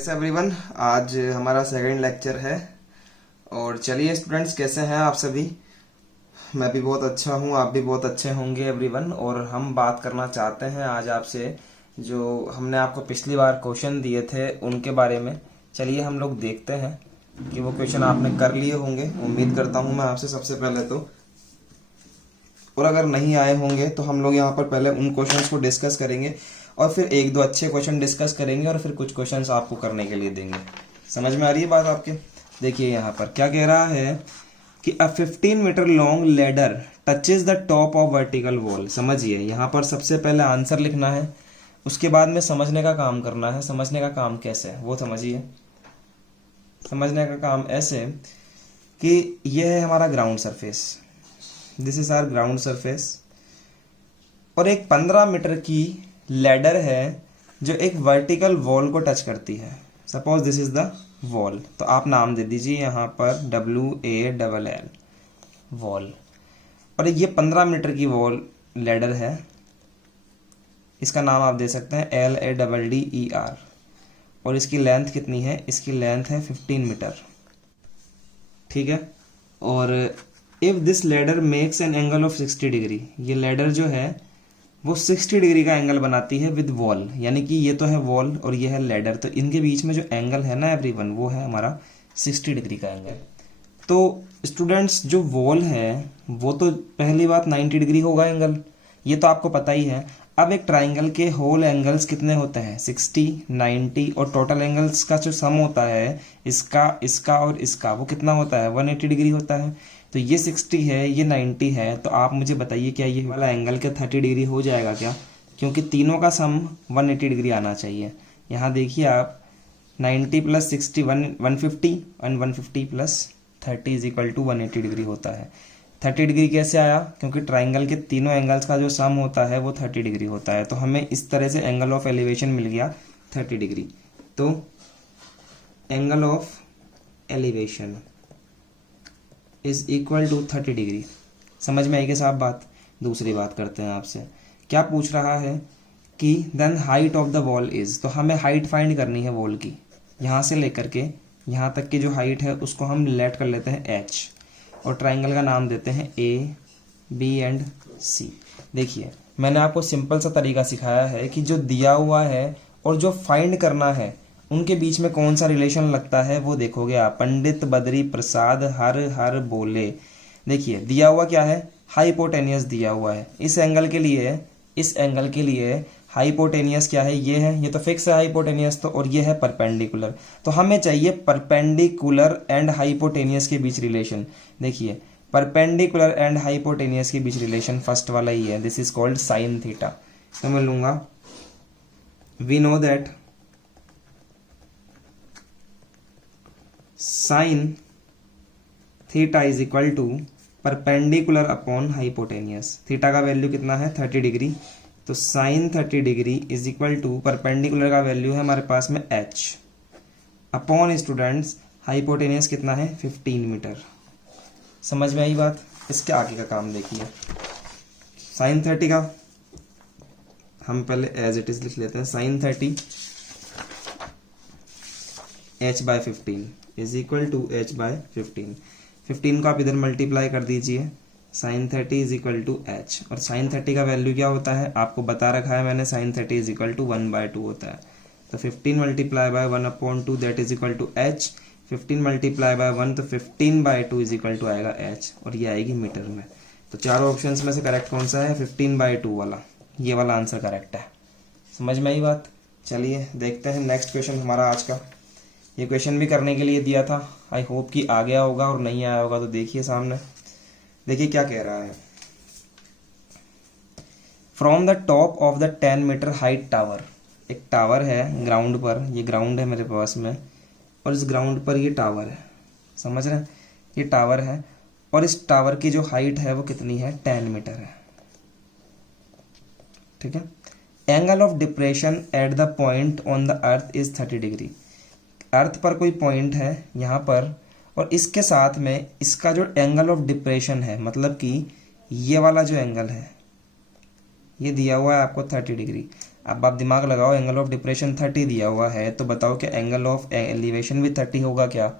Yes everyone, आज हमारा second lecture है। और चलिए स्टूडेंट्स, कैसे हैं आप सभी। मैं भी बहुत अच्छा हूं, आप भी बहुत अच्छे होंगे एवरीवन। और हम बात करना चाहते हैं आज आपसे, जो हमने आपको पिछली बार क्वेश्चन दिए थे उनके बारे में। चलिए हम लोग देखते हैं कि वो क्वेश्चन आपने कर लिए होंगे, उम्मीद करता हूं मैं आपसे सबसे पहले तो। और अगर नहीं आए होंगे तो हम लोग यहाँ पर पहले उन क्वेश्चंस को डिस्कस करेंगे और फिर एक दो अच्छे क्वेश्चन डिस्कस करेंगे और फिर कुछ क्वेश्चंस आपको करने के लिए देंगे। समझ में आ रही है बात आपके। देखिए यहाँ पर क्या कह रहा है कि a 15 metre long ladder touches the top of vertical wall. समझिए यहाँ पर सबसे पहले आंसर लिखना है, उसके बाद में समझने का काम करना है। समझने का काम कैसे है वो समझिए। समझने का काम ऐसे कि यह है हमारा ground surface, this is our ground surface, और एक 15 मीटर की लैडर है जो एक वर्टिकल वॉल को टच करती है। Suppose this is the wall, तो आप नाम दे दीजिए यहाँ पर WALL वॉल। और ये 15 मीटर की वॉल लैडर है, इसका नाम आप दे सकते हैं LADDER। और इसकी लेंथ कितनी है, इसकी लेंथ है 15 मीटर, ठीक है। और if this ladder makes an angle of 60 degree, ये लैडर जो है वो 60 डिग्री का एंगल बनाती है विद वॉल, यानी कि ये तो है वॉल और ये है लैडर, तो इनके बीच में जो एंगल है ना एवरीवन, वो है हमारा 60 डिग्री का एंगल। तो स्टूडेंट्स जो वॉल है वो तो पहली बात 90 डिग्री होगा एंगल, ये तो आपको पता ही है। अब एक ट्राइंगल के होल एंगल्स कितने होते हैं, 60, 90, और टोटल एंगल्स का जो सम होता है इसका, इसका और इसका, वो कितना होता है, 180 डिग्री होता है। तो ये 60 है, ये 90 है, तो आप मुझे बताइए क्या ये वाला एंगल क्या 30 डिग्री हो जाएगा क्या, क्योंकि तीनों का सम 180 डिग्री आना चाहिए। यहाँ देखिए आप 90 plus 60 150 and 150 plus 30 is equal to 180 degree होता है। 30 डिग्री कैसे आया, क्योंकि ट्राइंगल के तीनों एंगल्स का जो सम होता है वो 30 डिग्री होता है। तो हमें इस तरह से एंगल ऑफ एलिवेशन मिल गया 30 डिग्री। तो angle of elevation is equal to 30 degree. समझ में आई के साथ बात। दूसरी बात करते हैं आपसे, क्या पूछ रहा है कि then height of the wall is, तो हमें हाइट फाइंड करनी है वॉल की। यहाँ से लेकर के यहाँ तक की जो हाइट है उसको हम लेट कर लेते हैं h, और ट्राइंगल का नाम देते हैं A, B एंड C। देखिए मैंने आपको सिंपल सा तरीका सिखाया है कि जो दिया हुआ है और जो फाइंड करना है उनके बीच में कौन सा रिलेशन लगता है वो देखोगे आप। पंडित बद्री प्रसाद हर हर बोले। देखिए दिया हुआ क्या है, हाइपोटेनियस दिया हुआ है। इस एंगल के लिए हाइपोटेनियस क्या है, ये तो फिक्स है हाइपोटेनियस, तो और ये है परपेंडिकुलर। तो हमें चाहिए परपेंडिकुलर एंड हाइपोटेनियस के बीच रिलेशन। देखिए परपेंडिकुलर एंड हाइपोटेनियस के बीच रिलेशन फर्स्ट वाला ही है, this is called sine theta. तो मैं लूंगा, we know that sine theta is equal to perpendicular upon hypotenuse. Theta का वैल्यू कितना है, 30 डिग्री, तो sine 30 degree is equal to perpendicular का वैल्यू है हमारे पास में h अपॉन स्टूडेंट्स हाइपोटेनियस कितना है 15 मीटर। समझ में आई बात। इसके आगे का काम देखिए, साइन 30 का हम पहले एज इट इज लिख लेते हैं, sign 30 h/15 is equal to h/15। 15 को आप इधर मल्टीप्लाई कर दीजिए, sine 30 is equal to h, और साइन 30 का वैल्यू क्या होता है आपको बता रखा है मैंने, साइन 30 इज इक्वल टू 1/2 होता है। तो 15 multiply by 1/2 that is equal to h, 15 multiply by 1 तो 15/2 इज इक्वल टू आएगा h, और ये आएगी मीटर में। तो चारों ऑप्शंस में से करेक्ट कौन सा है, 15/2 वाला, ये वाला आंसर करेक्ट है। समझ में आई बात। चलिए देखते हैं नेक्स्ट क्वेश्चन हमारा आज का। ये क्वेश्चन भी करने के लिए दिया था, आई होप कि आ गया होगा, और नहीं आया होगा तो देखिए सामने। देखिए क्या कह रहा है, from the top of the 10 metre height tower. एक टावर है ग्राउंड पर, ये ग्राउंड है मेरे पास में, और इस ग्राउंड पर ये टावर है। समझ रहे हैं, ये टावर है, और इस टावर की जो हाइट है वो कितनी है, 10 मीटर है, ठीक है। Angle of depression at the point on the earth is 30 degree. Earth पर कोई पॉइंट है यहाँ पर, और इसके साथ में इसका जो एंगल ऑफ डिप्रेशन है, मतलब कि ये वाला जो एंगल है ये दिया हुआ है आपको 30 डिग्री। अब आप दिमाग लगाओ, एंगल ऑफ डिप्रेशन 30 दिया हुआ है, तो बताओ कि एंगल ऑफ एलिवेशन भी 30 होगा क्या?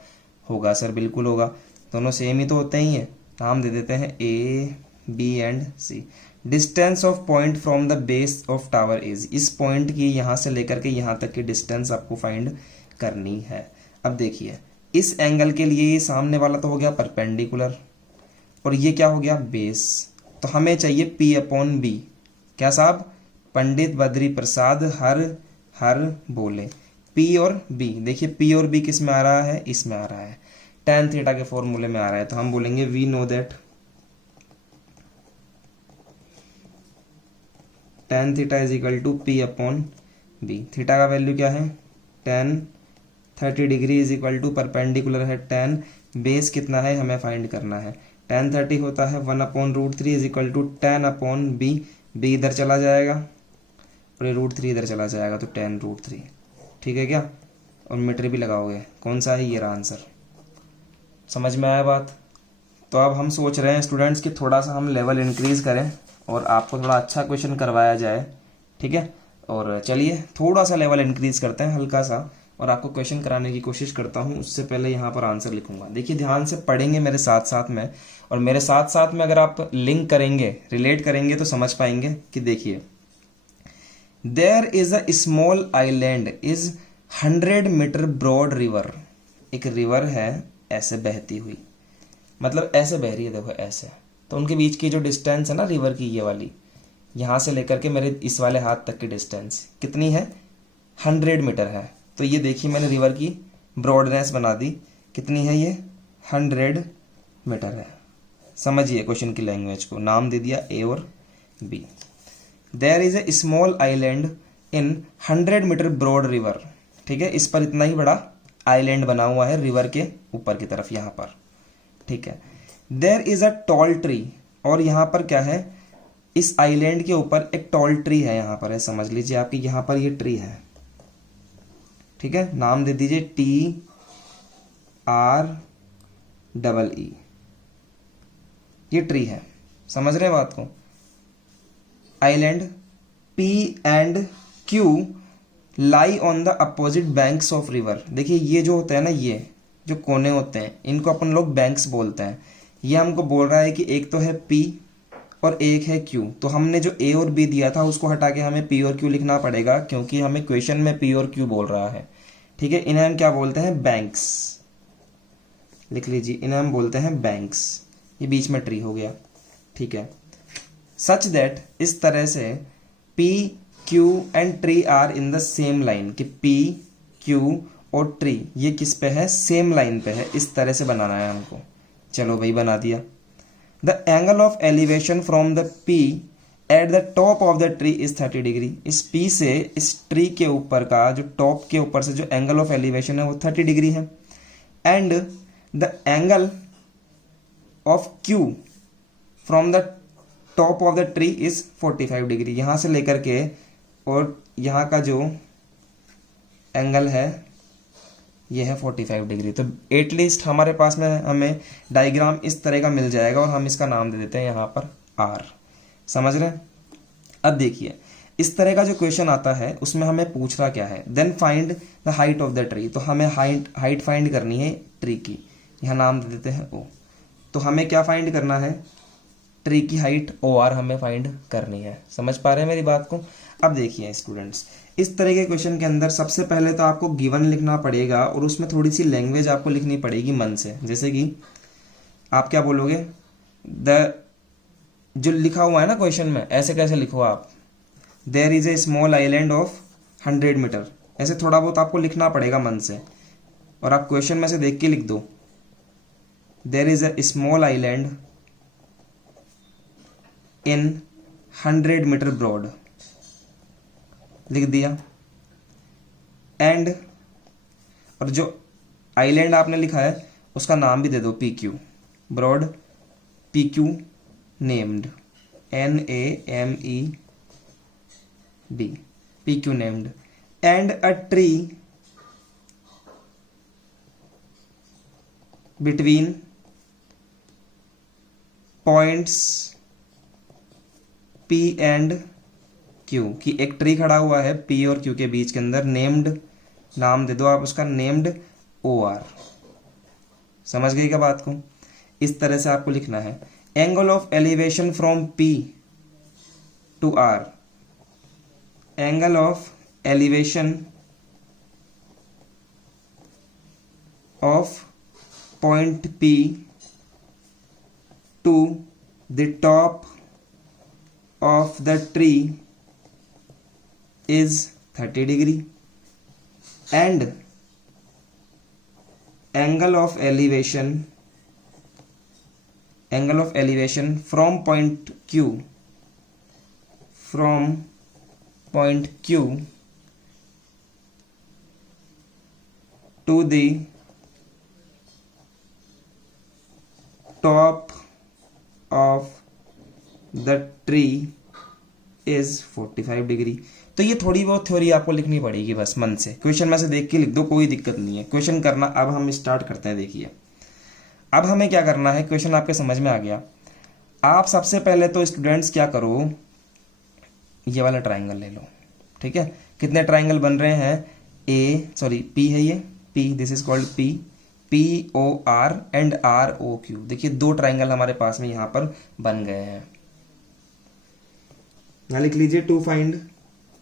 होगा सर, बिल्कुल होगा। दोनों सेम ही तो होते ही हैं। नाम दे देते हैं A, B and C. Distance of point from the base of tower is, इस पॉइंट की यहाँ से लेकर के यहाँ तक की डिस्टेंस आपको फाइंड करनी है। अब देखिए, इस एंगल के लिए ये सामने वाला तो हो गया परपेंडिकुलर, और ये क्या हो गया? बेस। तो हमें चाहिए पी अपॉन बी। क्या साहब? पंडित बद्री प्रसाद हर हर बोले। पी और बी, देखिए पी और बी किस में आ रहा है? इसमें आ रहा है, tan थीटा के फॉर्मूले में आ रहा है। तो हम बोलेंगे we know that tan theta is equal to P upon B. Theta का वैल्यू क्या है? tan 30 degree is equal to perpendicular है tan, बेस कितना है हमें फाइंड करना है। tan 30 होता है 1/√3 is equal to tan upon B. B इधर चला जाएगा और ये √3 इधर चला जाएगा, तो tan√3। ठीक है क्या? और मीटर भी लगाओगे, कौन सा है? ये रहा आंसर। समझ में आया बात? तो अब हम सोच रहे हैं स्टूडेंट्स कि थोड़ा सा हम लेवल इंक्रीज करें और आपको थोड़ा अच्छा क्वेश्चन करवाया जाए। ठीक है, और चलिए थोड़ा सा लेवल इंक्रीज करते हैं, हल्का सा, और आपको क्वेश्चन कराने की कोशिश करता हूँ। उससे पहले यहाँ पर आंसर लिखूंगा। देखिए ध्यान से पढ़ेंगे मेरे साथ साथ में, और मेरे साथ साथ में अगर आप लिंक करेंगे, रिलेट करेंगे, तो समझ पाएंगे। कि देखिए, there is a small island is 100 metre broad river. एक रिवर है ऐसे बहती हुई, मतलब ऐसे बह रही है, देखो ऐसे। तो उनके बीच की जो डिस्टेंस है ना रिवर की, ये वाली, यहाँ से लेकर के मेरे इस वाले हाथ तक की डिस्टेंस कितनी है? 100 मीटर है। तो ये देखिए मैंने रिवर की ब्रॉडनेस बना दी, कितनी है ये? 100 मीटर है। समझिए क्वेश्चन की लैंग्वेज को, नाम दे दिया ए और B. There is a small island in 100 metre broad river. ठीक है, इस पर इतना ही बड़ा आइलैंड बना हुआ है रिवर के ऊपर की तरफ, यहाँ पर। ठीक है, there is a tall tree, और यहाँ पर क्या है? इस आइलैंड के ऊपर एक टॉल ट्री है, यहाँ पर है, समझ लीजिए आपकी यहाँ पर ये ट्री है। ठीक है, नाम दे दीजिए TREE। ये ट्री है, समझ रहे हैं बात को? Island P and Q lie on the opposite banks of river. देखिए ये जो होता है ना, ये जो कोने होते हैं, इनको अपन लोग बैंक्स बोलते हैं। ये हमको बोल रहा है कि एक तो है P और एक है Q। तो हमने जो A और B दिया था उसको हटा के हमें P और Q लिखना पड़ेगा, क्योंकि हमें क्वेश्चन में P और Q बोल रहा है। ठीक है, इन्हें हम क्या बोलते हैं? बैंक्स। लिख लीजिए, इन्हें हम बोलते हैं बैंक्स। ये बीच में ट्री हो गया। ठीक है, सच दैट, इस तरह से P, Q and tree are in the same line, कि P, Q और ट्री ये किस पे है? सेम लाइन पे है। इस तरह से बनाना है हमको। चलो भाई, बना दिया। The angle of elevation from the P at the top of the tree is 30 degree. इस P से इस ट्री के ऊपर का, जो टॉप के ऊपर से जो एंगल ऑफ एलिवेशन है वो 30 डिग्री है। And the angle of Q from the top of the tree is 45 degree. यहां से लेकर के और यहाँ का जो एंगल है ये है 45 डिग्री। तो एटलीस्ट हमारे पास में हमें डायग्राम इस तरह का मिल जाएगा, और हम इसका नाम दे देते हैं यहाँ पर R। समझ रहे हैं? अब देखिए, इस तरह का जो क्वेश्चन आता है उसमें हमें पूछ रहा क्या है? Then find the height of the tree. तो हमें हाइट फाइंड करनी है ट्री की। यहाँ नाम दे देते हैं O। तो हमें क्या फाइंड करना है? ट्री की हाइट OR हमें फाइंड करनी है। समझ पा रहे हैं मेरी बात को? अब देखिए स्टूडेंट्स, इस तरह के क्वेश्चन के अंदर सबसे पहले तो आपको गिवन लिखना पड़ेगा, और उसमें थोड़ी सी लैंग्वेज आपको लिखनी पड़ेगी मन से। जैसे कि आप क्या बोलोगे? जो लिखा हुआ है ना क्वेश्चन में, ऐसे कैसे लिखो आप? There is a small island of 100 metre. ऐसे थोड़ा बहुत आपको लिखना पड़ेगा मन से, और आप क्वेश्चन में से देख के लिख दो। There is a small island in 100 metre broad, लिख दिया। एंड, और जो आइलैंड आपने लिखा है उसका नाम भी दे दो PQ, broad PQ named, NAMED, PQ named. And a tree between points P and Q कि एक ट्री खड़ा हुआ है पी और क्यू के बीच के अंदर, नेम्ड, नाम दे दो आप उसका, नेम्ड ओ आर। समझ गई क्या बात को? इस तरह से आपको लिखना है। Angle of elevation from P to R, angle of elevation of point P to the top of the tree is 30 degree and angle of elevation from point Q to the top of the tree is 45 degree. तो ये थोड़ी बहुत theory आपको लिखनी पड़ेगी बस मन से, क्वेश्चन में से देख के लिख दो, कोई दिक्कत नहीं है क्वेश्चन करना। अब हम स्टार्ट करते हैं। देखिए अब हमें क्या करना है, क्वेश्चन आपके समझ में आ गया। आप सबसे पहले तो स्टूडेंट्स क्या करो, ये वाला ट्राइंगल ले लो, ठीक है। कितने ट्राइंगल बन रहे हैं, पी है ये, P, this is called P, P O R and R O Q. देखिए दो ट्राइंगल हमारे पास में यहां पर बन गए हैं। यहां लिख लीजिए टू फाइंड,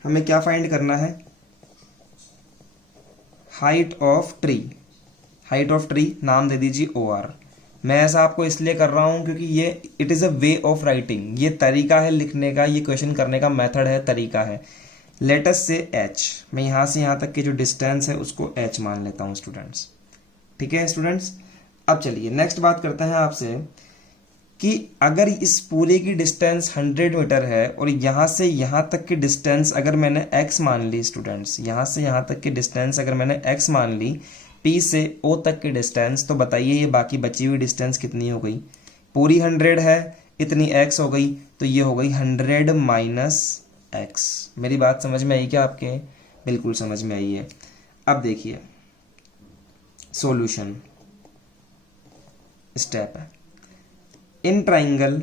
हमें क्या फाइंड करना है, height of tree. Height of tree नाम दे दीजिए ओ आर। मैं ऐसा आपको इसलिए कर रहा हूं क्योंकि ये it is a way of writing, ये तरीका है लिखने का, ये क्वेश्चन करने का मेथड है, तरीका है। लेटस से एच, मैं यहां से यहां तक की जो डिस्टेंस है उसको एच मान लेता हूं स्टूडेंट्स, ठीक है स्टूडेंट्स। अब चलिए नेक्स्ट बात करते हैं आपसे कि अगर इस पूरे की डिस्टेंस 100 मीटर है और यहां से यहां तक की डिस्टेंस अगर मैंने x मान ली स्टूडेंट्स, यहां से यहां तक की डिस्टेंस अगर मैंने x मान ली, P से O तक की डिस्टेंस, तो बताइए ये बाकी बची हुई डिस्टेंस कितनी हो गई? पूरी 100 है, इतनी x हो गई, तो ये हो गई 100 माइनस x। मेरी बात समझ में आई क्या आपके? बिल्कुल समझ में आई है। अब देखिए सॉल्यूशन स्टेप है, in triangle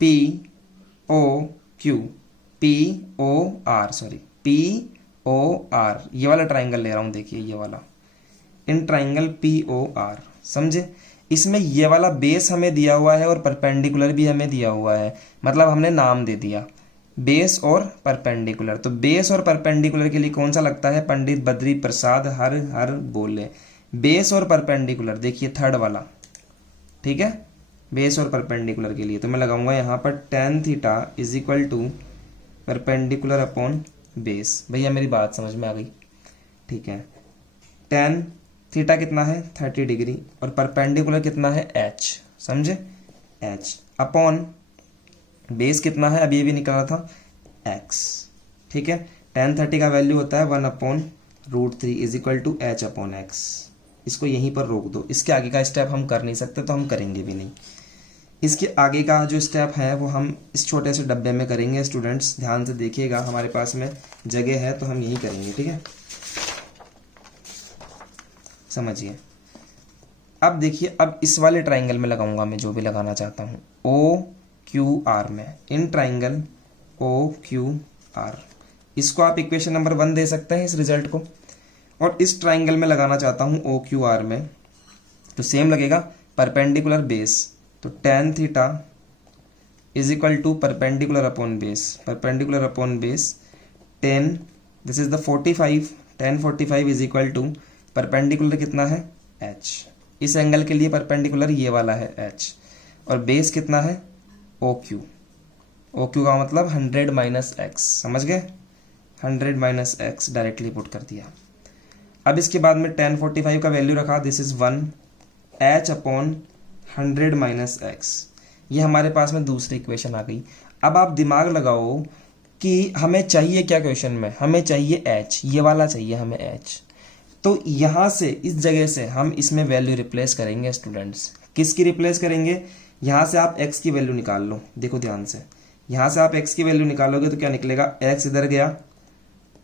P O Q, P O R, P O R, ये वाला ट्राइंगल ले रहा हूं, देखिए ये वाला, in triangle P O R, समझे। इसमें ये वाला बेस हमें दिया हुआ है और परपेंडिकुलर भी हमें दिया हुआ है, मतलब हमने नाम दे दिया बेस और परपेंडिकुलर। तो बेस और परपेंडिकुलर के लिए कौन सा लगता है? पंडित बद्री प्रसाद हर हर बोले। बेस और परपेंडिकुलर, देखिए थर्ड वाला, ठीक है, बेस और परपेंडिकुलर के लिए तो मैं लगाऊंगा यहां पर tan theta is equal to perpendicular upon base. भैया मेरी बात समझ में आ गई, ठीक है। tan थीटा कितना है? 30 डिग्री, और परपेंडिकुलर कितना है? h, समझे, h अपॉन बेस कितना है? अभी ये भी निकाला था x, ठीक है। tan 30 का वैल्यू होता है 1/√3 is equal to h upon x। इसको यहीं पर रोक दो, इसके आगे का स्टेप हम कर नहीं सकते तो हम करेंगे भी नहीं। इसके आगे का जो स्टेप है वो हम इस छोटे से डब्बे में करेंगे स्टूडेंट्स, ध्यान से देखिएगा, हमारे पास में जगह है तो हम यही करेंगे, ठीक है, समझिए। अब देखिए, अब इस वाले ट्राइंगल में लगाऊंगा मैं जो भी लगाना चाहता हूं, ओ क्यू आर में, in triangle O Q R. इसको आप इक्वेशन नंबर 1 दे सकते हैं इस रिजल्ट को, और इस ट्राइंगल में लगाना चाहता हूं ओ क्यू आर में, तो सेम लगेगा परपेंडिकुलर बेस, तो tan theta is equal to perpendicular upon base, perpendicular upon base 10, this is the 45, tan 45 is equal to perpendicular कितना है? h। इस एंगल के लिए परपेंडिकुलर ये वाला है h, और बेस कितना है? OQ। OQ का मतलब 100 माइनस x, समझ गए, 100 माइनस x डायरेक्टली पुट कर दिया। अब इसके बाद में tan 45 का वैल्यू रखा, this is 1 h upon 100 minus x। ये हमारे पास में दूसरी इक्वेशन आ गई। अब आप दिमाग लगाओ कि हमें चाहिए क्या क्वेश्चन में? हमें चाहिए h, ये वाला चाहिए हमें h। तो यहां से इस जगह से हम इसमें वैल्यू रिप्लेस करेंगे स्टूडेंट्स। किसकी रिप्लेस करेंगे? यहां से आप x की वैल्यू निकाल लो, देखो ध्यान से, यहां से आप x की वैल्यू निकालोगे तो क्या निकलेगा? x इधर गया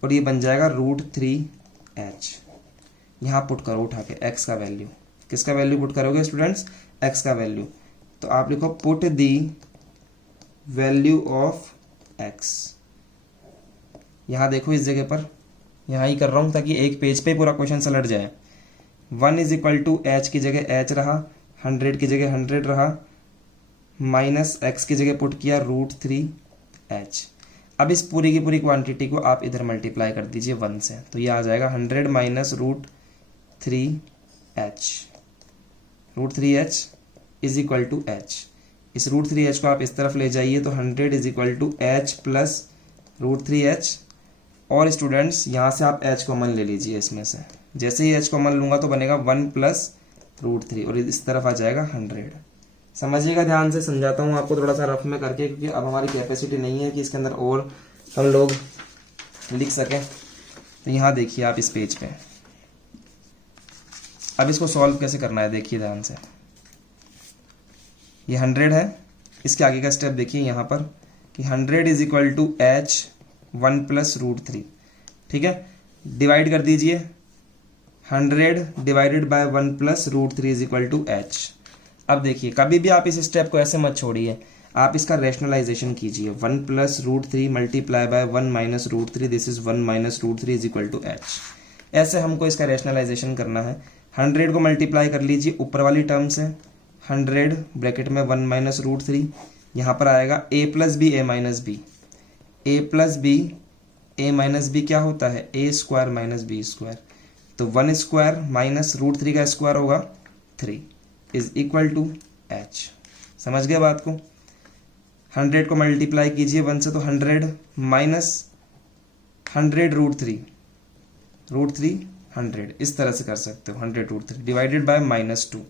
और ये बन जाएगा √3h। यहां पुट करो उठा के x का वैल्यू। किसका वैल्यू पुट करोगे स्टूडेंट्स? x का वैल्यू। तो आप लिखो put the value of x. यहाँ देखो इस जगह पर, यहाँ ही कर रहा हूँ ताकि एक पेज पे पूरा क्वेश्चन सलट जाए। 1 इज इक्वल टू एच की जगह एच रहा, 100 की जगह 100 रहा, माइनस एक्स की जगह पुट किया √3h। अब इस पूरी की पूरी क्वांटिटी को आप इधर मल्टीप्लाई कर दीजिए 1 से, तो ये आ जाएगा 100 minus √3h। √3h is equal to H. इस √3h को आप इस तरफ ले जाइए तो 100 is equal to H plus √3h। और स्टूडेंट्स यहाँ से आप h कॉमन ले लीजिए इसमें से। जैसे ही h कॉमन लूंगा तो बनेगा 1 प्लस √3 और इस तरफ आ जाएगा 100। समझिएगा, ध्यान से समझाता हूँ आपको थोड़ा सा रफ में करके, क्योंकि अब हमारी कैपेसिटी नहीं है कि इसके अंदर और हम लोग लिख सकें। तो यहाँ देखिए आप इस पेज पे, अब इसको सॉल्व कैसे करना है देखिए ध्यान से। ये 100 है, इसके आगे का स्टेप देखिए यहाँ पर कि 100 is equal to H 1 plus √3। ठीक है, डिवाइड कर दीजिए 100 divided by 1 plus √3 is equal to H. अब देखिए कभी भी आप इस स्टेप को ऐसे मत छोड़िए, आप इसका रैशनलाइजेशन कीजिए। 1 plus √3 multiply by 1 minus √3, this is 1 minus √3 is equal to H. ऐसे हमको इसका रैशनलाइजेशन करना है। 100 को मल्टीप्लाई कर लीजिए ऊपर वाली टर्म से, 100 ब्रैकेट में 1 माइनस √3, यहाँ पर आएगा a plus B A minus B. A plus B A minus B क्या होता है, A square minus B square. तो 1 स्क्वायर माइनस √3 का स्क्वायर होगा 3 इज इक्वल टू एच। समझ गए बात को। 100 को मल्टीप्लाई कीजिए 1 से तो 100 माइनस 100 √3, √3 100, इस तरह से कर सकते हो। 100 √3 डिवाइडेड बाय -2,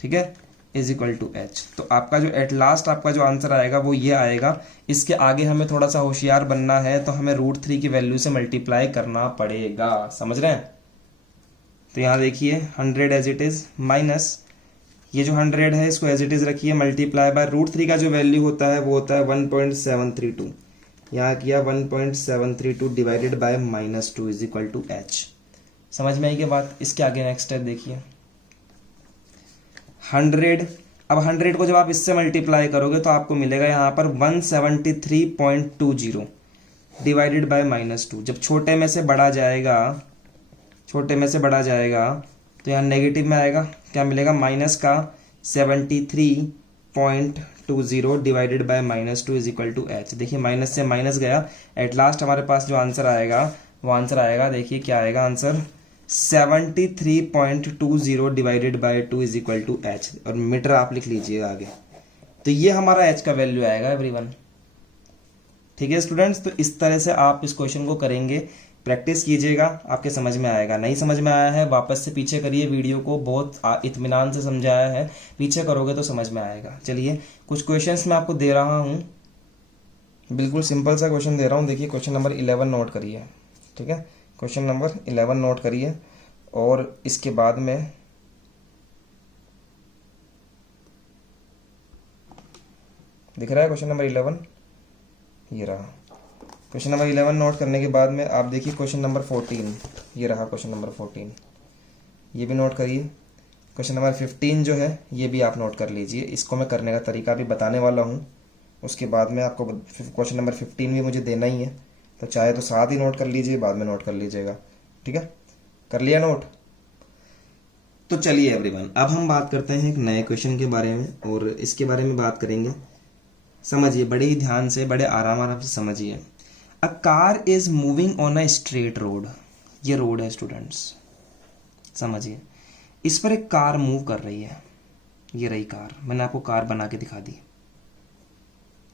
ठीक है, इज इक्वल टू एच। तो आपका जो एट लास्ट आपका जो आंसर आएगा वो ये आएगा। इसके आगे हमें थोड़ा सा होशियार बनना है, तो हमें √3 की वैल्यू से मल्टीप्लाई करना पड़ेगा। समझ रहे हैं। तो यहाँ देखिए 100 एज इट इज माइनस ये जो 100 है इसको एज इट इज रखिए, मल्टीप्लाई बाय √3 का जो वैल्यू होता है वो होता है 1.732। यहाँ किया 1.732 divided by -2 is equal to H. समझ में आई क्या बात। इसके आगे नेक्स्ट स्टेप देखिए 100। अब 100 को जब आप इससे मल्टीप्लाई करोगे तो आपको मिलेगा यहाँ पर 173.20 डिवाइडेड बाय -2। जब छोटे में से बड़ा जाएगा, छोटे में से बड़ा जाएगा तो यहाँ नेगेटिव में आएगा, क्या मिलेगा, माइनस का 73.20 divided by -2 is equal to H. देखिए माइनस से माइनस गया, एट लास्ट हमारे पास जो आंसर आएगा वो आंसर आएगा, देखिए क्या आएगा answer, 73.20 divided by 2 is equal to H. और मीटर आप लिख लीजिएगा आगे। तो ये हमारा एच का वैल्यू आएगा एवरीवन। ठीक है स्टूडेंट्स, तो इस तरह से आप इस क्वेश्चन को करेंगे, प्रैक्टिस कीजिएगा, आपके समझ में आएगा। नहीं समझ में आया है वापस से पीछे करिए वीडियो को, बहुत इत्मीनान से समझाया है, पीछे करोगे तो समझ में आएगा। चलिए कुछ क्वेश्चंस मैं आपको दे रहा हूँ, बिल्कुल सिंपल सा क्वेश्चन दे रहा हूँ। देखिए क्वेश्चन नंबर 11 नोट करिए। ठीक है, क्वेश्चन नंबर 11 नोट करिए और इसके बाद में दिख रहा है क्वेश्चन नंबर 11, ये रहा। क्वेश्चन नंबर 11 नोट करने के बाद में आप देखिए क्वेश्चन नंबर 14, ये रहा क्वेश्चन नंबर 14, ये भी नोट करिए। क्वेश्चन नंबर 15 जो है ये भी आप नोट कर लीजिए। इसको मैं करने का तरीका भी बताने वाला हूँ। उसके बाद में आपको क्वेश्चन नंबर 15 भी मुझे देना ही है, तो चाहे तो साथ ही नोट कर लीजिए, बाद में नोट कर लीजिएगा। ठीक है, कर लिया नोट। तो चलिए एवरीवन, अब हम बात करते हैं एक नए क्वेश्चन के बारे में, और इसके बारे में बात करेंगे। समझिए बड़े ही ध्यान से, बड़े आराम से समझिए। अ car is moving on a straight road. ये रोड है स्टूडेंट्स, समझिए। इस पर एक कार मूव कर रही है, ये रही कार, मैंने आपको कार बना के दिखा दी।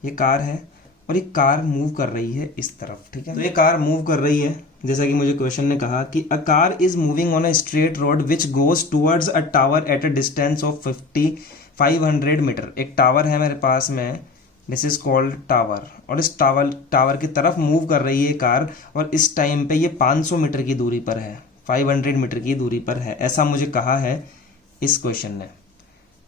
ये कार है और ये कार मूव कर रही है इस तरफ। ठीक है, तो ये कार मूव कर रही है, जैसा कि मुझे क्वेश्चन ने कहा कि a car is moving on a straight road which goes towards a tower at a distance of 500 metre. एक टावर है मेरे पास में, दिस इज कॉल्ड टावर, और इस टावर की तरफ मूव कर रही है कार, और इस टाइम पे ये 500 मीटर की दूरी पर है, 500 मीटर की दूरी पर है, ऐसा मुझे कहा है इस क्वेश्चन ने।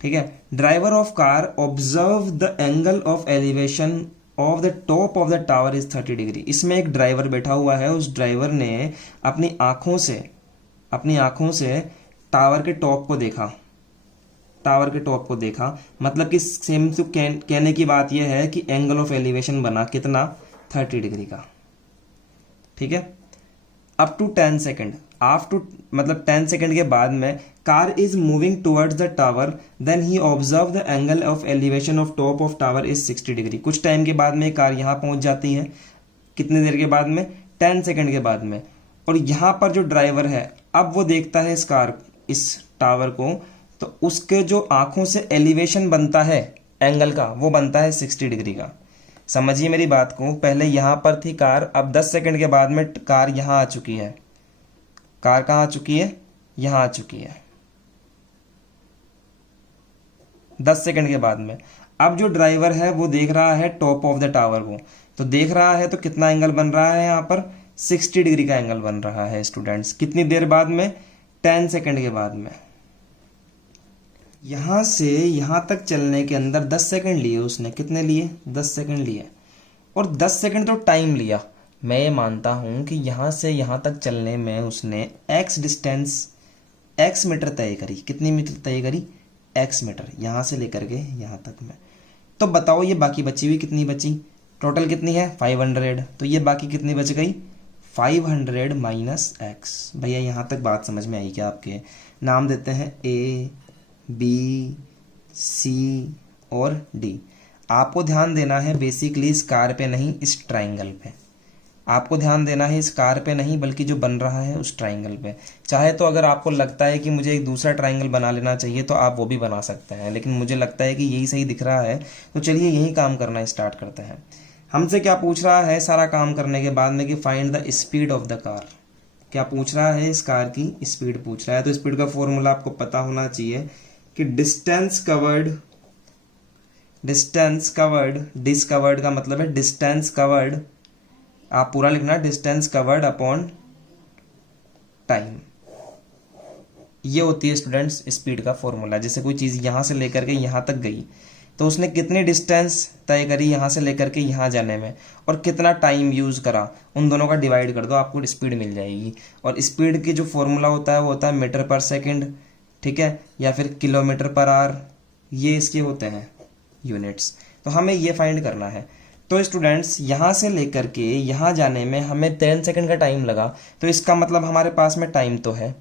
ठीक है, driver of car observe the angle of elevation of the top of the tower is 30 degree. इसमें एक ड्राइवर बैठा हुआ है, उस ड्राइवर ने अपनी आंखों से टावर के टॉप को देखा, टावर के टॉप को देखा। मतलब कि सेम टू कहने की बात यह है कि एंगल ऑफ एलिवेशन बना कितना, 30 डिग्री का, ठीक है। अप टू 10 सेकेंड, मतलब 10 सेकेंड के बाद में car is moving towards the tower, then he observe the angle of elevation of top of tower is 60 degree. कुछ टाइम के बाद में कार यहाँ पहुंच जाती है, कितनी देर के बाद में, 10 सेकेंड के बाद में। और यहाँ पर जो ड्राइवर है अब वो देखता है इस टावर को, तो उसके जो आंखों से एलिवेशन बनता है एंगल का, वो बनता है 60 डिग्री का। समझिए मेरी बात को, पहले यहाँ पर थी कार, अब 10 सेकंड के बाद में कार यहाँ आ चुकी है। कार कहाँ आ चुकी है, यहाँ आ चुकी है 10 सेकंड के बाद में। अब जो ड्राइवर है वो देख रहा है टॉप ऑफ द टावर को, तो देख रहा है तो कितना एंगल बन रहा है यहाँ पर, 60 डिग्री का एंगल बन रहा है स्टूडेंट्स। कितनी देर बाद में, 10 सेकंड के बाद में। यहां से यहां तक चलने के अंदर 10 सेकंड लिए उसने, कितने लिए, 10 सेकंड लिए। और 10 सेकंड तो टाइम लिया, मैं ये मानता हूं कि यहां से यहां तक चलने में उसने x डिस्टेंस, x मीटर तय करी। कितनी मीटर तय करी, x मीटर, यहां से लेकर के यहां तक में। तो बताओ ये बाकी बची हुई कितनी बची, टोटल कितनी है 500, तो ये बाकी कितनी बच गई 500 माइनस एक्स। भैया यहाँ तक बात समझ में आई क्या आपके? नाम देते हैं ए, बी, सी और डी। आपको ध्यान देना है बेसिकली इस कार पे नहीं, इस ट्राइंगल पे आपको ध्यान देना है, इस कार पे नहीं बल्कि जो बन रहा है उस ट्राइंगल पे। चाहे तो अगर आपको लगता है कि मुझे एक दूसरा ट्राइंगल बना लेना चाहिए तो आप वो भी बना सकते हैं, लेकिन मुझे लगता है कि यही सही दिख रहा है, तो चलिए यही काम करना स्टार्ट करते हैं। हमसे क्या पूछ रहा है सारा काम करने के बाद में कि find the speed of the car. क्या पूछ रहा है, इस कार की स्पीड पूछ रहा है। तो स्पीड का फॉर्मूला आपको पता होना चाहिए कि डिस्टेंस कवर्ड, डिस्कवर्ड का मतलब है डिस्टेंस कवर्ड, आप पूरा लिखना डिस्टेंस कवर्ड अपॉन टाइम। ये होती है स्टूडेंट्स स्पीड का फॉर्मूला। जैसे कोई चीज यहां से लेकर के यहां तक गई तो उसने कितनी डिस्टेंस तय करी यहां से लेकर के यहां जाने में, और कितना टाइम यूज करा, उन दोनों का डिवाइड कर दो, आपको स्पीड मिल जाएगी। और स्पीड की जो फॉर्मूला होता है वो होता है मीटर पर सेकंड, ठीक है, या फिर किलोमीटर पर आवर, ये इसके होते हैं यूनिट्स। तो हमें ये फाइंड करना है। तो स्टूडेंट्स यहां से लेकर के यहां जाने में हमें 10 सेकंड का टाइम लगा, तो इसका मतलब हमारे पास में टाइम तो है,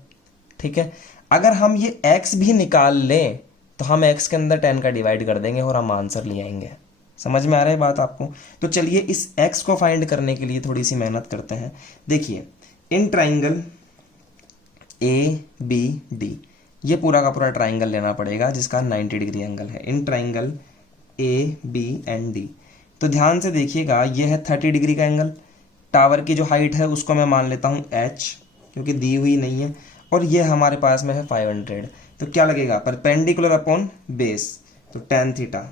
ठीक है। अगर हम ये x भी निकाल लें तो हम x के अंदर 10 का डिवाइड कर देंगे और हम आंसर ले आएंगे। समझ में आ रहा है बात आपको? तो चलिए इस x को फाइंड करने के लिए थोड़ी सी मेहनत करते हैं। देखिए in triangle A B D, ये पूरा का पूरा ट्राइंगल लेना पड़ेगा जिसका 90 डिग्री एंगल है। In triangle A B and D, तो ध्यान से देखिएगा, ये है 30 डिग्री का एंगल। टावर की जो हाइट है उसको मैं मान लेता हूं h, क्योंकि दी हुई नहीं है, और ये हमारे पास में है 500। तो क्या लगेगा, परपेंडिकुलर अपॉन बेस, तो tan theta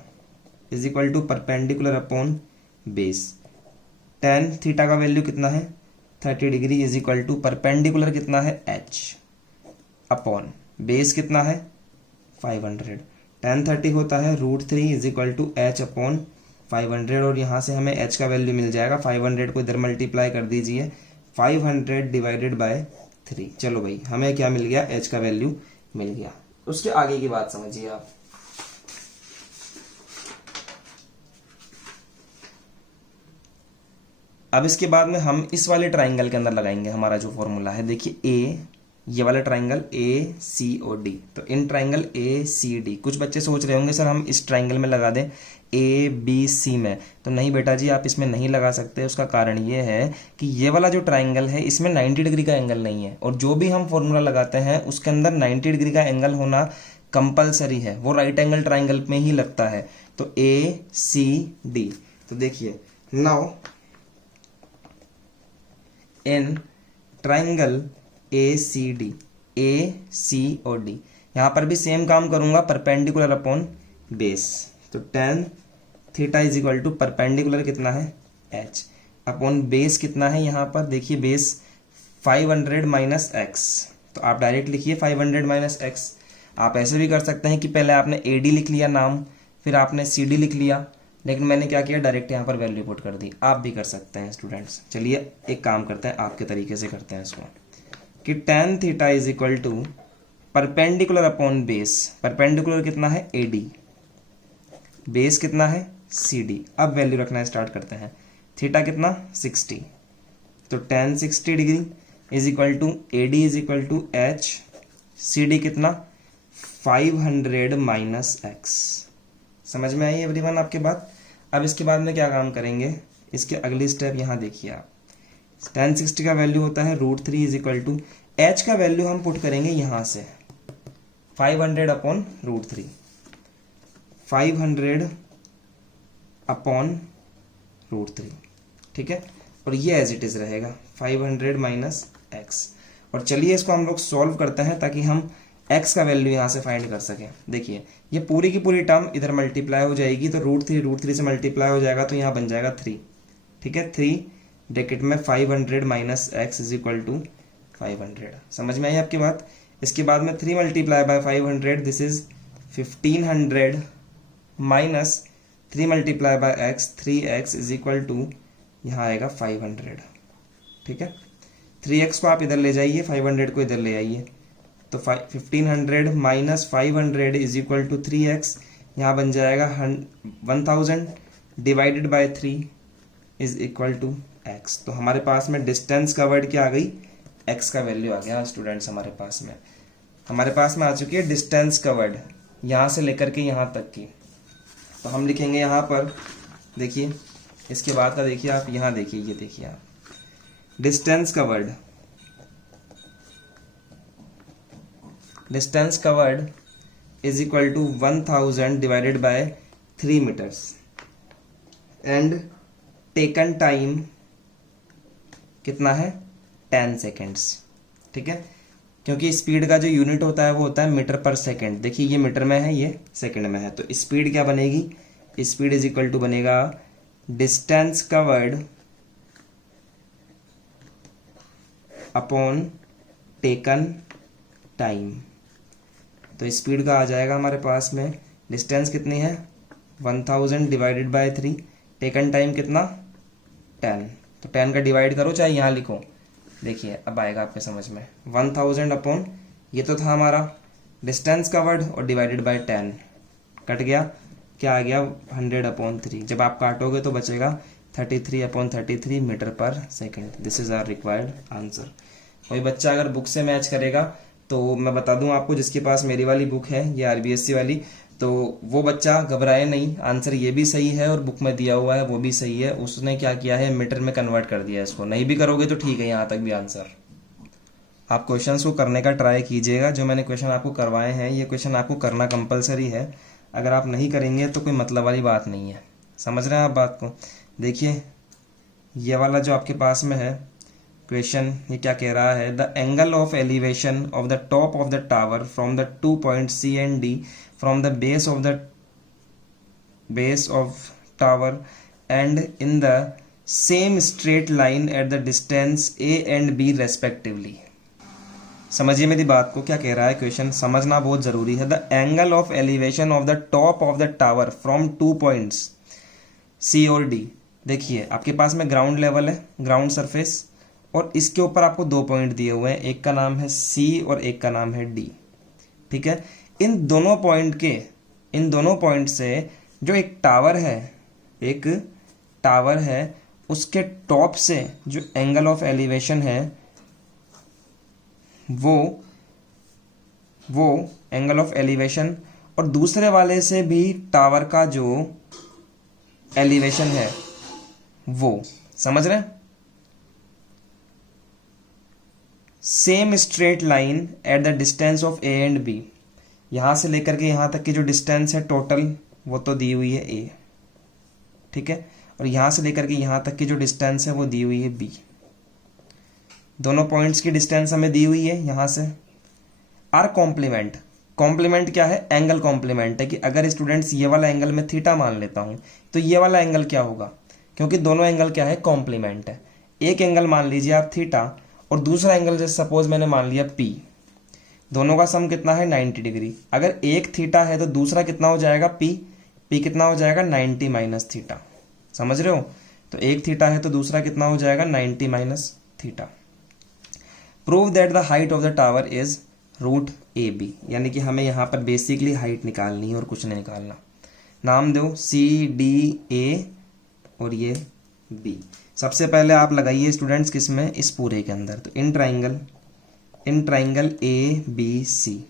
is equal to perpendicular upon base. tan theta का वैल्यू कितना है 30 degree is equal to perpendicular कितना है h अपॉन बेस कितना है 500। tan 30 होता है √3 is equal to h upon 500, और यहां से हमें h का वैल्यू मिल जाएगा 500 को इधर मल्टीप्लाई कर दीजिए, 500 डिवाइडेड बाय 3। चलो भाई हमें क्या मिल गया, h का वैल्यू मिल गया। उसके आगे की बात समझिए आप। अब इसके बाद में हम इस वाले ट्राइंगल के अंदर लगाएंगे हमारा जो फॉर्मूला है। देखिए ए, ये वाला ट्राइंगल ए सी और डी, तो in triangle A C D. कुछ बच्चे सोच रहे होंगे सर हम इस ट्राइंगल में लगा दें ए बी सी में, तो नहीं बेटा जी, आप इसमें नहीं लगा सकते। उसका कारण ये है कि ये वाला जो ट्राइंगल है इसमें 90 डिग्री का एंगल नहीं है, और जो भी हम फॉर्मूला लगाते हैं उसके अंदर 90 डिग्री का एंगल होना कंपलसरी है, वो राइट एंगल ट्राइंगल में ही लगता है। तो ए सी डी, तो देखिए now in triangle A C D, A C और डी, यहां पर भी सेम काम करूंगा, परपेंडिकुलर अपॉन बेस। तो tan theta is equal to perpendicular कितना है h अपॉन बेस कितना है, यहां पर देखिए बेस 500 माइनस एक्स, तो आप डायरेक्ट लिखिए 500 माइनस एक्स। आप ऐसे भी कर सकते हैं कि पहले आपने ए डी लिख लिया नाम, फिर आपने सी डी लिख लिया, लेकिन मैंने क्या किया, डायरेक्ट यहाँ पर वैल्यू पुट कर दी। आप भी कर सकते हैं स्टूडेंट्स। चलिए एक काम करते हैं, आपके तरीके से करते हैं इसको, कि tan theta is equal to perpendicular upon base. Perpendicular कितना है ए डी, बेस कितना है सी डी। अब वैल्यू रखना स्टार्ट करते हैं। थीटा कितना 60, तो tan 60 degree is equal to AD is equal to H, CD कितना 500 माइनस एक्स। समझ में आई एवरीवन आपके बात। अब इसके बाद में क्या काम करेंगे, इसके अगली स्टेप यहाँ देखिए आप, tan 60 का वैल्यू होता है √3 इज इक्वल टू H का वैल्यू हम पुट करेंगे यहाँ से 500 अपॉन √3, 500 अपॉन √3, ठीक है। और ये एज इट इज रहेगा 500 माइनस एक्स। और चलिए इसको हम लोग सॉल्व करते हैं ताकि हम x का वैल्यू यहाँ से फाइंड कर सकें। देखिए ये पूरी की पूरी टर्म इधर मल्टीप्लाई हो जाएगी, तो √3 से मल्टीप्लाई हो जाएगा, तो यहाँ बन जाएगा 3, ठीक है। 3 ब्रैकेट में 500 minus X is equal to 500। समझ में आई आपकी बात। इसके बाद में 3 multiply by 500, this is 1500 minus 3 multiply by X, 3x is equal to यहाँ आएगा 500, ठीक है। 3x को आप इधर ले जाइए, 500 को इधर ले आइए, तो 1500 minus 500 is equal to 3x, यहाँ बन जाएगा 1000 divided by 3 is equal to x। तो हमारे पास में डिस्टेंस कवर्ड क्या आ गई, x का वैल्यू आ गया स्टूडेंट्स। हमारे पास में आ चुकी है डिस्टेंस कवर्ड, यहाँ से लेकर के यहाँ तक की। तो हम लिखेंगे यहाँ पर, देखिए इसके बाद का देखिए आप, यहाँ देखिए, ये देखिए आप, distance covered is equal to 1000 divided by 3 metres and taken time कितना है 10 सेकेंड्स, ठीक है। क्योंकि स्पीड का जो यूनिट होता है वो होता है मीटर पर सेकेंड। देखिए ये मीटर में है, ये सेकेंड में है, तो स्पीड क्या बनेगी, स्पीड इज इक्वल टू बनेगा distance covered upon taken time. तो स्पीड का आ जाएगा हमारे पास में, डिस्टेंस कितनी है 1000 डिवाइडेड बाय 3, टेकन टाइम कितना 10, तो 10 का डिवाइड करो चाहे यहाँ लिखो। देखिए अब आएगा आपके समझ में, 1000 अपॉन, ये तो था हमारा डिस्टेंस कवर्ड, और डिवाइडेड बाय 10 कट गया, क्या आ गया 100 अपॉन 3। जब आप काटोगे तो बचेगा 33 अपॉन 33 मीटर पर second. This is our required answer. कोई बच्चा अगर बुक से मैच करेगा तो मैं बता दूं आपको, जिसके पास मेरी वाली बुक है ये RBSC वाली, तो वो बच्चा घबराए नहीं, आंसर ये भी सही है और बुक में दिया हुआ है वो भी सही है। उसने क्या किया है, मीटर में कन्वर्ट कर दिया है इसको। नहीं भी करोगे तो ठीक है, यहाँ तक भी आंसर। आप क्वेश्चंस को करने का ट्राई कीजिएगा। जो मैंने क्वेश्चन आपको करवाए हैं ये क्वेश्चन आपको करना कंपलसरी है। अगर आप नहीं करेंगे तो कोई मतलब वाली बात नहीं है। समझ रहे हैं आप बात को। देखिए ये वाला जो आपके पास में है क्वेश्चन, ये क्या कह रहा है, the angle of elevation of the top of the tower from the 2 points C and D from the base of tower and in the same straight line at the distance A and B respectively। समझिए मेरी बात को, क्या कह रहा है question, समझना बहुत जरूरी है। The angle of elevation of the top of the tower from 2 points C और D। देखिए आपके पास में ग्राउंड लेवल है, ग्राउंड सरफेस, और इसके ऊपर आपको 2 पॉइंट दिए हुए हैं, एक का नाम है C और एक का नाम है D, ठीक है। इन दोनों पॉइंट से जो एक टावर है उसके टॉप से जो एंगल ऑफ एलिवेशन है वो एंगल ऑफ एलिवेशन, और दूसरे वाले से भी टावर का जो एलिवेशन है वो, समझ रहे हैं, same straight line at the distance of A and B। यहां से लेकर के यहां तक की जो डिस्टेंस है टोटल वो तो दी हुई है A, ठीक है, और यहां से लेकर के यहां तक की जो डिस्टेंस है वो दी हुई है B। दोनों पॉइंट्स की डिस्टेंस हमें दी हुई है यहां से। आर कॉम्प्लीमेंट क्या है, एंगल कॉम्प्लीमेंट है कि अगर स्टूडेंट्स ये वाला एंगल में थीटा मान लेता हूं तो ये वाला एंगल क्या होगा, क्योंकि दोनों एंगल क्या है, कॉम्प्लीमेंट है। एक एंगल मान लीजिए आप थीटा और दूसरा एंगल जैसे सपोज मैंने मान लिया P, दोनों का सम कितना है 90 डिग्री। अगर एक थीटा है तो दूसरा कितना हो जाएगा P कितना हो जाएगा 90 माइनस थीटा। समझ रहे हो, तो एक थीटा है तो दूसरा कितना हो जाएगा 90 minus theta. Prove that the height of the tower is √AB, यानी कि हमें यहाँ पर बेसिकली हाइट निकालनी है और कुछ नहीं निकालना। नाम दो CDA और ये बी। सबसे पहले आप लगाइए स्टूडेंट्स किसमें, इस पूरे के अंदर। तो in triangle A B C,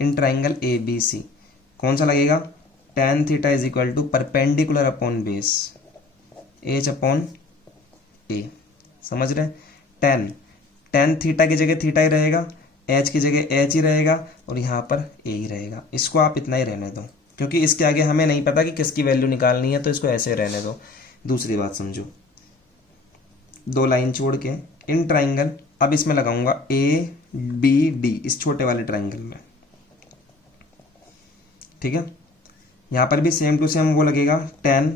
in triangle A B C कौन सा लगेगा, tan theta is equal to perpendicular upon base H upon A. समझ रहे हैं, tan थीटा की जगह थीटा ही रहेगा, एच की जगह एच ही रहेगा और यहाँ पर ए ही रहेगा। इसको आप इतना ही रहने दो क्योंकि इसके आगे हमें नहीं पता कि किसकी वैल्यू निकालनी है, तो इसको ऐसे रहने दो। दूसरी बात समझो, दो लाइन छोड़ के इन ट्राइंगल, अब इसमें लगाऊंगा ए बी डी, इस छोटे वाले ट्राइंगल में, ठीक है। यहां पर भी सेम टू सेम वो लगेगा, tan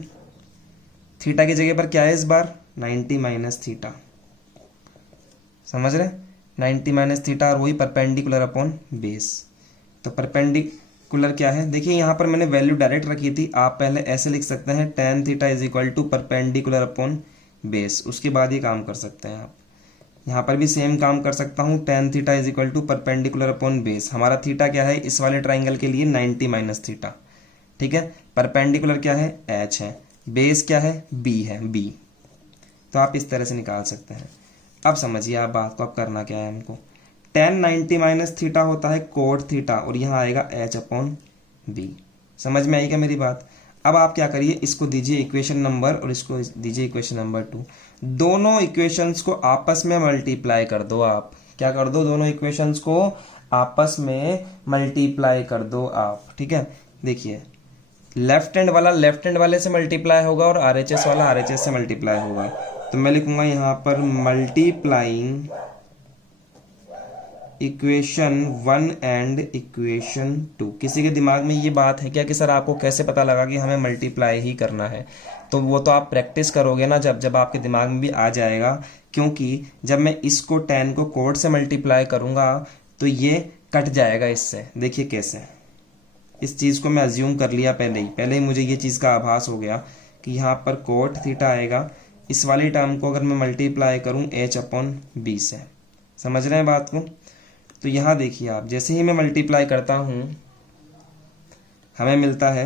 थीटा की जगह पर क्या है इस बार, 90 माइनस थीटा। समझ रहे, 90 माइनस थीटा और वही परपेंडिकुलर अपॉन बेस। तो परपेंडिकुलर क्या है, देखिए यहां पर मैंने वैल्यू डायरेक्ट रखी थी, आप पहले ऐसे लिख सकते हैं tan theta is equal to perpendicular upon base, उसके बाद ही काम कर सकते हैं आप। यहाँ पर भी सेम काम कर सकता हूँ, tan theta is equal to perpendicular upon base. हमारा थीटा क्या है इस वाले ट्राइंगल के लिए, 90 माइनस थीटा, ठीक है। परपेंडिकुलर क्या है, h है, बेस क्या है, b है, b। तो आप इस तरह से निकाल सकते हैं। अब समझिए आप बात को, अब करना क्या है हमको, tan 90 माइनस थीटा होता है कोट थीटा और यहाँ आएगा h अपॉन b। समझ में आई क्या मेरी बात। अब आप क्या करिए, इसको दीजिए इक्वेशन नंबर और इसको दीजिए इक्वेशन नंबर 2। दोनों इक्वेशंस को आपस में मल्टीप्लाई कर दो। आप क्या कर दो, दोनों इक्वेशंस को आपस में मल्टीप्लाई कर दो आप, ठीक है। देखिए लेफ्ट हैंड वाला लेफ्ट हैंड वाले से मल्टीप्लाई होगा और आरएचएस वाला आरएचएस से मल्टीप्लाई होगा। तो मैं लिखूंगा यहाँ पर मल्टीप्लाइंग इक्वेशन 1 एंड इक्वेशन 2। किसी के दिमाग में ये बात है क्या कि सर आपको कैसे पता लगा कि हमें मल्टीप्लाई ही करना है, तो वो तो आप प्रैक्टिस करोगे ना, जब आपके दिमाग में भी आ जाएगा। क्योंकि जब मैं इसको tan को कोड से मल्टीप्लाई करूंगा तो ये कट जाएगा इससे। देखिए कैसे, इस चीज को मैं अज्यूम कर लिया पहले ही मुझे ये चीज का आभास हो गया कि यहाँ पर कोट थीटा आएगा, इस वाली टर्म को अगर मैं मल्टीप्लाई करूं h अपॉन बी से। समझ रहे हैं बात को। तो यहाँ देखिए आप, जैसे ही मैं मल्टीप्लाई करता हूं हमें मिलता है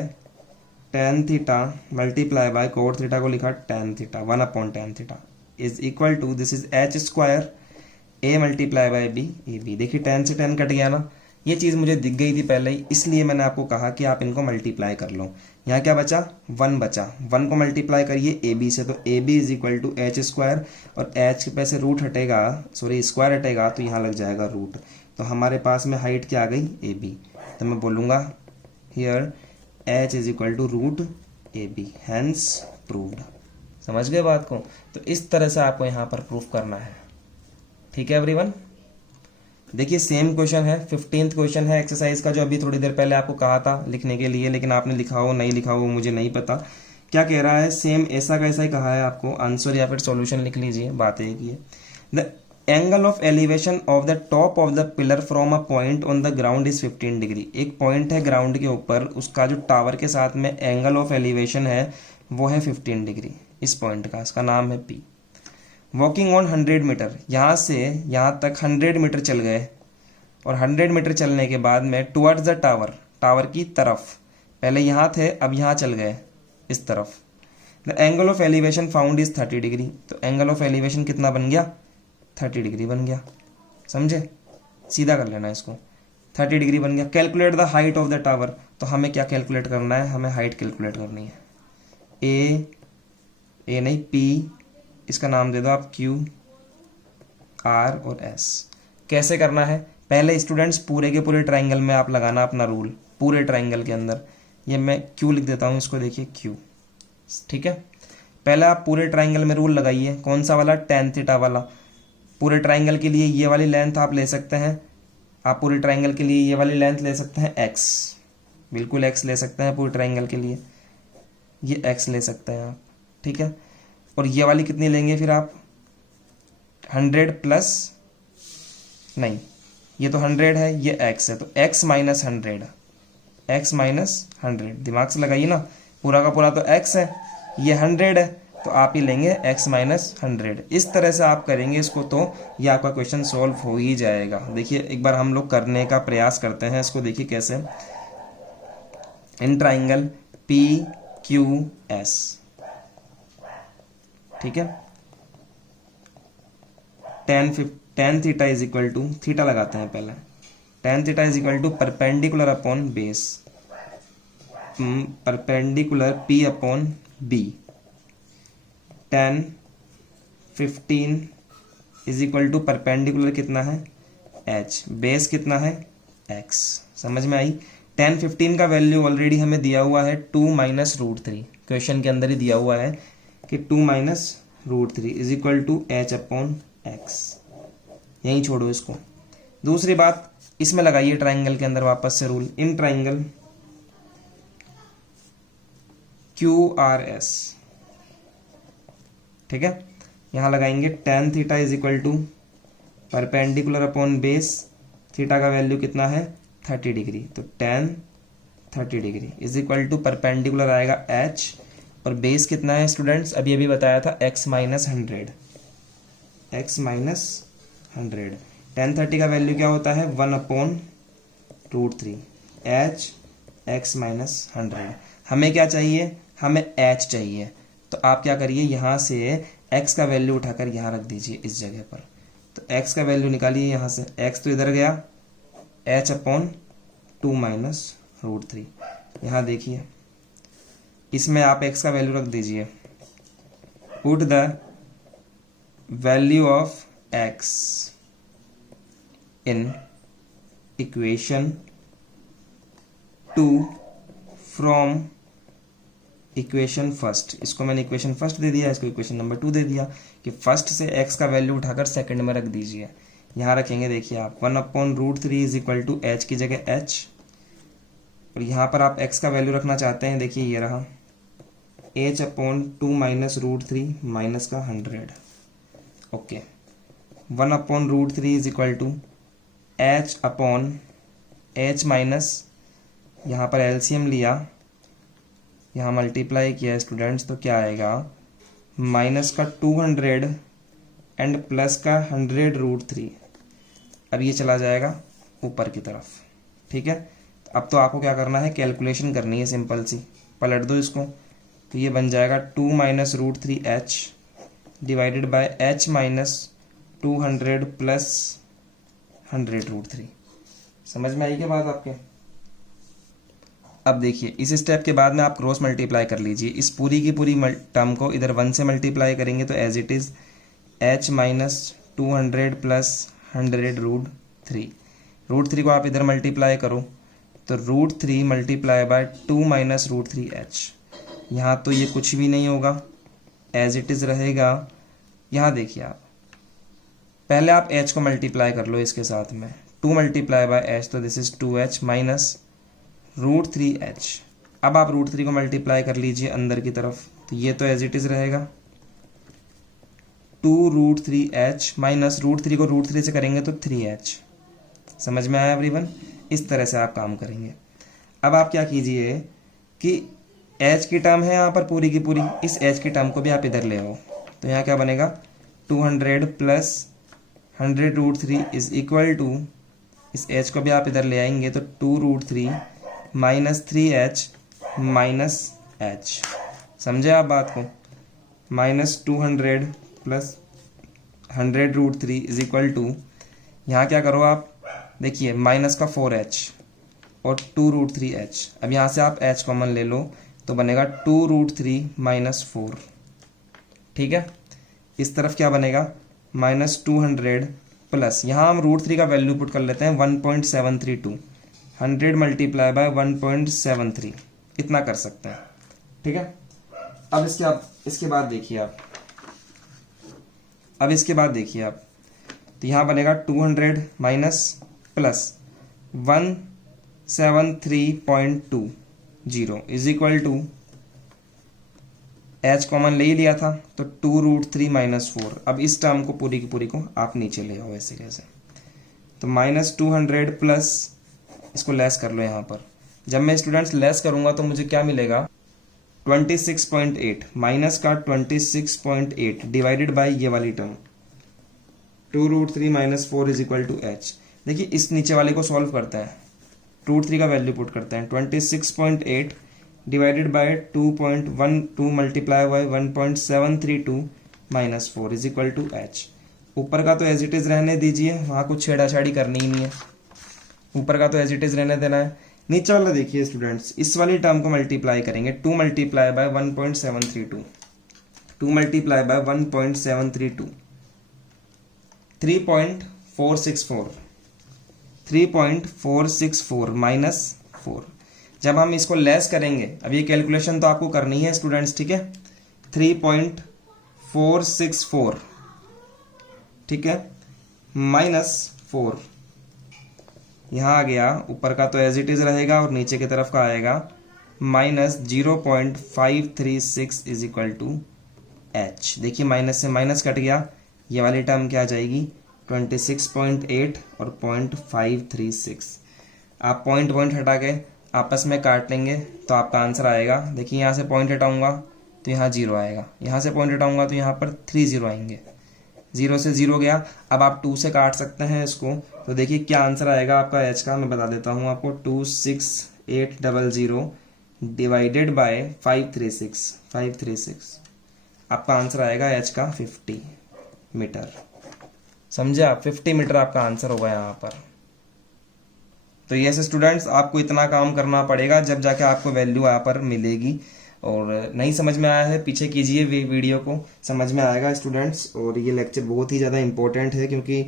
tan theta multiply by cot theta को लिखा tan theta 1 upon tan theta is equal to, this is h square a multiply by b A B. देखिए tan से tan कट गया ना, ये चीज मुझे दिख गई थी पहले ही, इसलिए मैंने आपको कहा कि आप इनको मल्टीप्लाई कर लो। यहाँ क्या बचा, 1 बचा, 1 को मल्टीप्लाई करिए ए बी से, तो A B is equal to H square और एच के पैसे रूट हटेगा, सॉरी स्क्वायर हटेगा, तो यहाँ लग जाएगा रूट। तो हमारे पास में हाइट क्या आ गई, ए बी। तो मैं बोलूंगा here H is equal to root A B, hence proved. समझ गए बात को। तो इस तरह से आपको यहाँ पर प्रूफ करना है, ठीक है एवरीवन। देखिए सेम क्वेश्चन है, 15th क्वेश्चन है एक्सरसाइज का, जो अभी थोड़ी देर पहले आपको कहा था लिखने के लिए, लेकिन आपने लिखा हो नहीं लिखा हो मुझे नहीं पता। क्या कह रहा है, सेम ऐसा कैसा ही कहा है आपको, आंसर या फिर सॉल्यूशन लिख लीजिए, बात एक ही है। The angle of elevation of the top of the pillar from a point on the ground is 15 degree. एक पॉइंट है ग्राउंड के ऊपर, उसका जो टावर के साथ में एंगल ऑफ एलिवेशन है वो है 15 डिग्री। इस पॉइंट का, इसका नाम है पी। वॉकिंग ऑन 100 मीटर, यहाँ से यहाँ तक 100 मीटर चल गए और 100 मीटर चलने के बाद में टुवर्ड्स द टावर, टावर की तरफ, पहले यहाँ थे अब यहाँ चल गए इस तरफ। The angle of elevation found is 30 degree. तो एंगल ऑफ एलिवेशन कितना बन गया, 30 डिग्री बन गया। समझे, सीधा कर लेना इसको, 30 डिग्री बन गया। Calculate the height of the tower, तो हमें क्या कैलकुलेट करना है, हमें हाइट कैलकुलेट करनी है। ए नहीं पी, इसका नाम दे दो आप क्यू, आर और एस। कैसे करना है, पहले स्टूडेंट्स पूरे के पूरे ट्राइंगल में आप लगाना अपना रूल, पूरे ट्राइंगल के अंदर। ये मैं क्यू लिख देता हूँ इसको, देखिए क्यू, ठीक है। पहले आप पूरे ट्राइंगल में रूल लगाइए, कौन सा वाला, tan थीटा वाला। पूरे ट्राइंगल के लिए ये वाली लेंथ आप ले सकते हैं, आप पूरे ट्राइंगल के लिए ये वाली लेंथ ले सकते हैं x, बिल्कुल x ले सकते हैं पूरे ट्राइंगल के लिए, ये x ले सकते हैं आप, ठीक है। और ये वाली कितनी लेंगे फिर आप, 100 प्लस, नहीं ये तो 100 है, ये x है, तो x माइनस 100, x माइनस 100, दिमाग से लगाइए ना, पूरा का पूरा तो x है, ये 100 है, तो आप ही लेंगे x माइनस 100। इस तरह से आप करेंगे इसको, तो ये आपका क्वेश्चन सॉल्व हो ही जाएगा। देखिए एक बार हम लोग करने का प्रयास करते हैं इसको, देखिए कैसे। In triangle P Q S, ठीक है। Tan theta is equal to, theta लगाते हैं पहले, tan theta is equal to perpendicular upon base, perpendicular P upon B. Tan 15 is equal to perpendicular कितना है एच, बेस कितना है एक्स। समझ में आई। टेन 15 का वैल्यू ऑलरेडी हमें दिया हुआ है 2 माइनस रूट थ्री, क्वेश्चन के अंदर ही दिया हुआ है कि 2 minus root three is equal to H upon X. यहीं छोड़ो इसको। दूसरी बात इसमें लगाइए ट्राइंगल के अंदर वापस से rule, in triangle Q R S, ठीक है। यहां लगाएंगे tan theta is equal to perpendicular upon base, theta का वैल्यू कितना है 30 डिग्री, तो tan 30 degree is equal to perpendicular आएगा h, और बेस कितना है स्टूडेंट्स, अभी अभी बताया था x minus 100, x minus 100। Tan 30 का वैल्यू क्या होता है 1 upon root three, h x minus 100। हमें क्या चाहिए, हमें h चाहिए, तो आप क्या करिए यहाँ से x का वैल्यू उठाकर यहाँ रख दीजिए इस जगह पर। तो x का वैल्यू निकालिए यहाँ से, x तो इधर गया, h upon 2 minus root three. यहाँ देखिए इसमें आप x का वैल्यू रख दीजिए, put the value of x in equation 2 from equation first. इसको मैंने इक्वेशन फर्स्ट दे दिया, इसको इक्वेशन नंबर 2 दे दिया कि फर्स्ट से x का वैल्यू उठाकर सेकंड में रख दीजिए। यहाँ रखेंगे देखिए आप 1 upon root three is equal to H की जगह h, और यहाँ पर आप x का वैल्यू रखना चाहते हैं, देखिए ये रहा h upon 2 minus root three minus का 100। Okay, 1 upon root three is equal to h upon h minus, यहाँ पर एलसीएम लिया, यहाँ मल्टीप्लाई किया स्टूडेंट्स, तो क्या आएगा माइनस का 200 एंड प्लस का 100 रूट थ्री। अब ये चला जाएगा ऊपर की तरफ, ठीक है। अब तो आपको क्या करना है, कैलकुलेशन करनी है सिंपल सी, पलट दो इसको, तो ये बन जाएगा 2 minus root three H divided by H minus 200 plus 100 root three. समझ में आई क्या बात आपके। अब देखिए इस स्टेप के बाद में आप क्रॉस मल्टीप्लाई कर लीजिए, इस पूरी की पूरी टर्म को इधर 1 से मल्टीप्लाई करेंगे तो as it is h minus 200 plus 100 root three को आप इधर मल्टीप्लाई करो तो root three multiply by 2 minus root three h. यहाँ तो ये कुछ भी नहीं होगा, एज इट इज रहेगा। यहाँ देखिए आप पहले आप h को मल्टीप्लाई कर लो इसके साथ में, 2 मल्टीप्लाई बाय h, तो this is 2h minus root three h. अब आप रूट थ्री को मल्टीप्लाई कर लीजिए अंदर की तरफ, तो ये तो एज इट इज रहेगा 2 root three h minus root three को रूट थ्री से करेंगे तो 3h। समझ में आया एवरीवन। इस तरह से आप काम करेंगे। अब आप क्या कीजिए कि h की टर्म है यहाँ पर पूरी की पूरी, इस h की टर्म को भी आप इधर ले आओ, तो यहाँ क्या बनेगा 200 plus 100 root three is equal to, इस h को भी आप इधर ले आएंगे तो 2 root three minus 3h minus h। समझे आप बात को, minus 200 plus 100 root three is equal to, यहाँ क्या करो आप देखिए माइनस का 4h और 2 रूट थ्री एच। अब यहाँ से आप h कॉमन ले लो तो बनेगा 2 रूट थ्री माइनस 4, ठीक है। इस तरफ क्या बनेगा माइनस 200 प्लस, यहाँ हम रूट थ्री का वैल्यू पुट कर लेते हैं 1.732, 100 मल्टीप्लाई बाय 1.73, इतना कर सकते हैं, ठीक है। अब इसके बाद देखिए आप, अब इसके बाद देखिए आप, तो यहाँ बनेगा 200 minus plus 173.20 is equal to, h common ले ही लिया था तो 2 रूट थ्री माइनस 4। अब इस टर्म को पूरी की पूरी को आप नीचे ले आओ ऐसे कैसे, तो माइनस 200 प्लस, इसको लेस कर लो यहाँ पर। जब मैं स्टूडेंट्स लेस करूंगा तो मुझे क्या मिलेगा 26.8, माइनस का 26.8 डिवाइडेड बाय ये वाली term 2 root three minus 4 is equal to H. देखिए इस नीचे वाले को सॉल्व करते हैं, रूट थ्री का वैल्यू पुट करते हैं, 26.8 divided by 2.12 multiply by 1.732 -4 is equal to h। ऊपर का तो एज इट इज रहने दीजिए, वहाँ कुछ छेड़ाछाड़ी करनी ही नहीं है, ऊपर का तो एज इट इज रहने देना है। नीचे वाला देखिए स्टूडेंट्स, इस वाली टर्म को मल्टीप्लाई करेंगे, 2 मल्टीप्लाई बाय 1.732, 2 मल्टीप्लाई बाय 1.732, 3.464, 3.464 -4। जब हम इसको लेस करेंगे, अब ये कैलकुलेशन तो आपको करनी है स्टूडेंट्स, ठीक है, 3.464, ठीक है, -4, यहाँ आ गया, ऊपर का तो एज इट इज रहेगा और नीचे की तरफ का आएगा -0.536 इज इक्वल टू h। देखिए माइनस से माइनस कट गया, ये वाली टर्म क्या आ जाएगी 26.8 और 0.536। आप पॉइंट हटा के आपस में काट लेंगे तो आपका आंसर आएगा। देखिए यहाँ से पॉइंट हटाऊंगा तो यहाँ 0 आएगा, यहाँ से पॉइंट हटाऊंगा तो यहाँ पर 3 0 आएंगे, 0 से 0 गया। अब आप 2 से काट सकते हैं इसको, तो देखिए क्या आंसर आएगा आपका h का, मैं बता देता हूँ आपको, 26800 डिवाइडेड बाय 536, आपका आंसर आएगा h का 50 मीटर। समझे आप, 50 मीटर आपका आंसर होगा यहाँ पर। तो ये से स्टूडेंट्स आपको इतना काम करना पड़ेगा जब जाके आपको वैल्यू यहाँ पर मिलेगी। और नहीं समझ में आया है पीछे कीजिए वीडियो को, समझ में आएगा स्टूडेंट्स। और ये लेक्चर बहुत ही ज़्यादा इंपॉर्टेंट है क्योंकि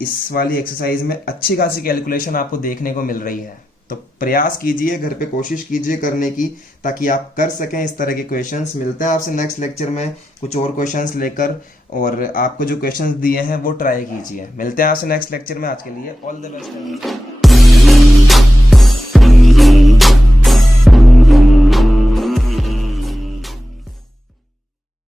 इस वाली एक्सरसाइज में अच्छी खासी कैलकुलेशन आपको देखने को मिल रही है। तो प्रयास कीजिए, घर पे कोशिश कीजिए करने की, ताकि आप कर सकें इस तरह के क्वेश्चंस। मिलते हैं आपसे नेक्स्ट लेक्चर में कुछ और क्वेश्चंस लेकर, और आपको जो क्वेश्चंस दिए हैं वो ट्राई कीजिए। मिलते हैं आपसे नेक्स्ट लेक्चर में, आज के लिए ऑल द बेस्ट।